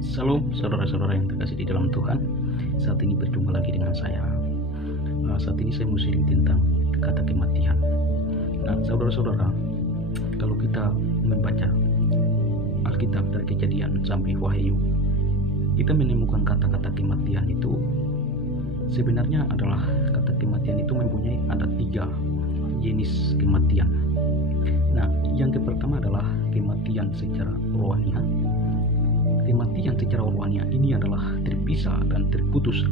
Salam saudara-saudara yang terkasih di dalam Tuhan. Saat ini berjumpa lagi dengan saya. Saat ini saya mau sharing tentang kata kematian. Nah, saudara-saudara, kalau kita membaca Alkitab dari Kejadian sampai Wahyu, kita menemukan kata-kata kematian itu sebenarnya adalah kata kematian itu mempunyai ada 3 jenis kematian. Nah, yang pertama adalah kematian secara rohania. Kematian secara rohania ini adalah terpisah dan terputus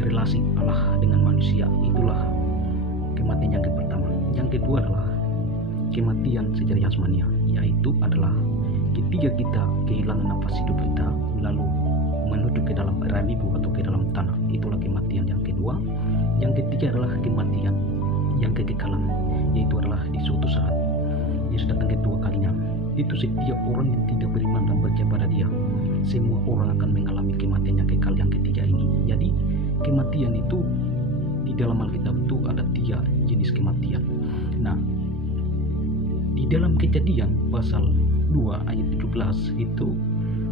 relasi Allah dengan manusia. Itulah kematian yang pertama. Yang kedua adalah kematian secara jasmania, yaitu adalah ketika kita kehilangan nafas hidup kita lalu menuju ke dalam ramibu atau ke dalam tanah. Itulah kematian yang kedua. Yang ketiga adalah kematian yang kekekalan, yaitu adalah di suatu saat Yesus datang kedua kalinya. Itu setiap orang yang tidak beriman dan percaya pada Dia, semua orang akan mengalami kematian yang kekal yang ketiga ini. Jadi kematian itu di dalam Alkitab itu ada 3 jenis kematian. Nah, di dalam Kejadian pasal 2 ayat 17 itu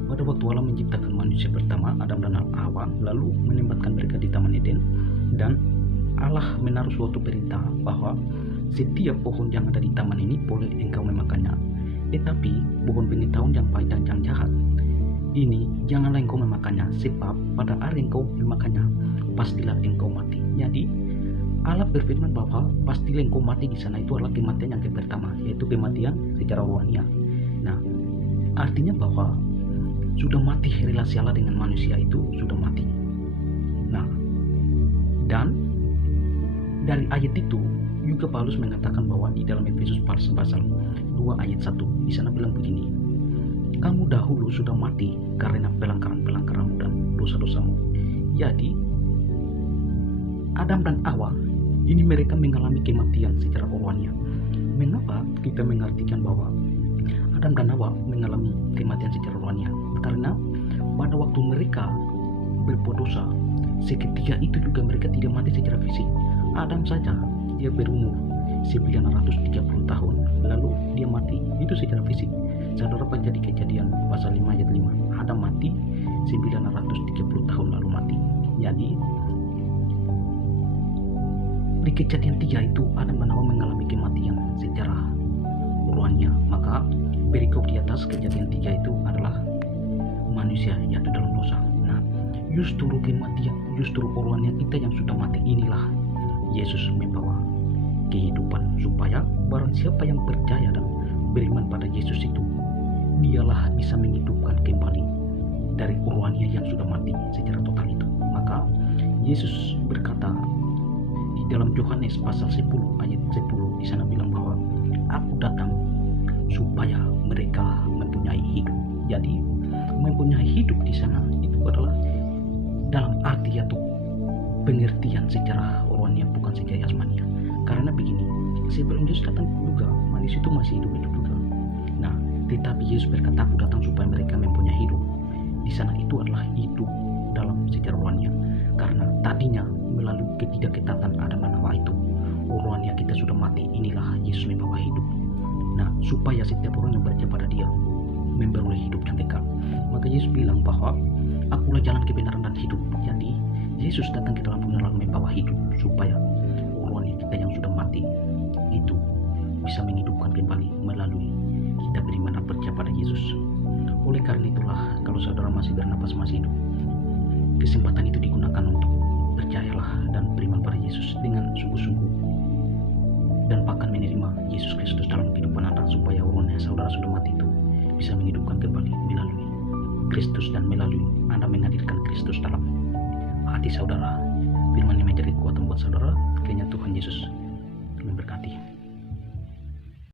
pada waktu Allah menciptakan manusia pertama Adam dan Hawa, lalu menempatkan mereka di Taman Eden, dan Allah menaruh suatu perintah bahwa setiap pohon yang ada di taman ini boleh engkau memakannya, tetapi pohon pengetahuan yang baik dan yang jahat ini janganlah engkau memakannya, sebab pada hari engkau memakannya pastilah engkau mati. Jadi Allah berfirman bahwa pastilah engkau mati. Di sana itu adalah kematian yang pertama, yaitu kematian secara rohania. Nah, artinya bahwa sudah mati relasi Allah dengan manusia, itu sudah mati. Nah, dan dari ayat itu juga Paulus mengatakan bahwa di dalam Efesus pasal 2 ayat 1 di sana bilang begini, kamu dahulu sudah mati karena pelanggaran-pelanggaranmu dan dosa-dosamu. Jadi Adam dan Hawa ini mereka mengalami kematian secara rohania. Mengapa kita mengartikan bahwa Adam dan Hawa mengalami kematian secara rohania? Karena pada waktu mereka berbuat dosa, seketika itu juga mereka tidak mati secara fisik. Adam saja dia berumur 930 tahun lalu dia mati, itu secara fisik. Saudara baca di Kejadian pasal 5 ayat 5, Adam mati 930 tahun lalu mati. Jadi di Kejadian 3 itu Adam dan Hawa mengalami kematian secara rohania. Maka perikop di atas Kejadian 3 itu adalah manusia jatuh dalam dosa. Nah, justru kematian, justru rohania kita yang sudah mati inilah Yesus membawa kehidupan, supaya barang siapa yang percaya dan beriman pada Yesus itu, dialah bisa menghidupkan kembali dari rohania yang sudah mati secara total itu. Maka Yesus berkata di dalam Yohanes pasal 10 ayat 10 di sana bilang bahwa aku datang supaya mereka mempunyai hidup. Jadi mempunyai hidup di sana itu adalah dalam arti atau pengertian secara rohania, bukan secara jasmania. Karena begini, sebelum Yesus datang juga manusia itu masih hidup juga. Nah, tetapi Yesus berkata aku datang supaya mereka mempunyai hidup. Di sana itu adalah hidup dalam secara rohania. Karena tadinya melalui ketidakketaatan Adam dan Hawa itu, rohania kita sudah mati. Inilah Yesus membawa hidup. Nah, supaya setiap orang yang percaya pada Dia memperoleh hidup yang kekal. Maka Yesus bilang bahwa akulah jalan kebenaran dan hidup. Jadi Yesus datang ke dalam dunia lalu membawa hidup, supaya rohani kita yang sudah mati itu bisa menghidupkan kembali melalui kita beriman dan percaya pada Yesus. Oleh karena itulah, kalau saudara masih bernapas, masih hidup, kesempatan itu digunakan untuk percayalah dan beriman pada Yesus dengan sungguh-sungguh, dan bahkan menerima Yesus Kristus dalam kehidupan Anda, supaya rohani saudara sudah mati itu bisa menghidupkan kembali melalui Kristus, dan melalui Anda menghadirkan Kristus dalam hati saudara. Firman ini menjadi kekuatan buat saudara. Kiranya Tuhan Yesus memberkati.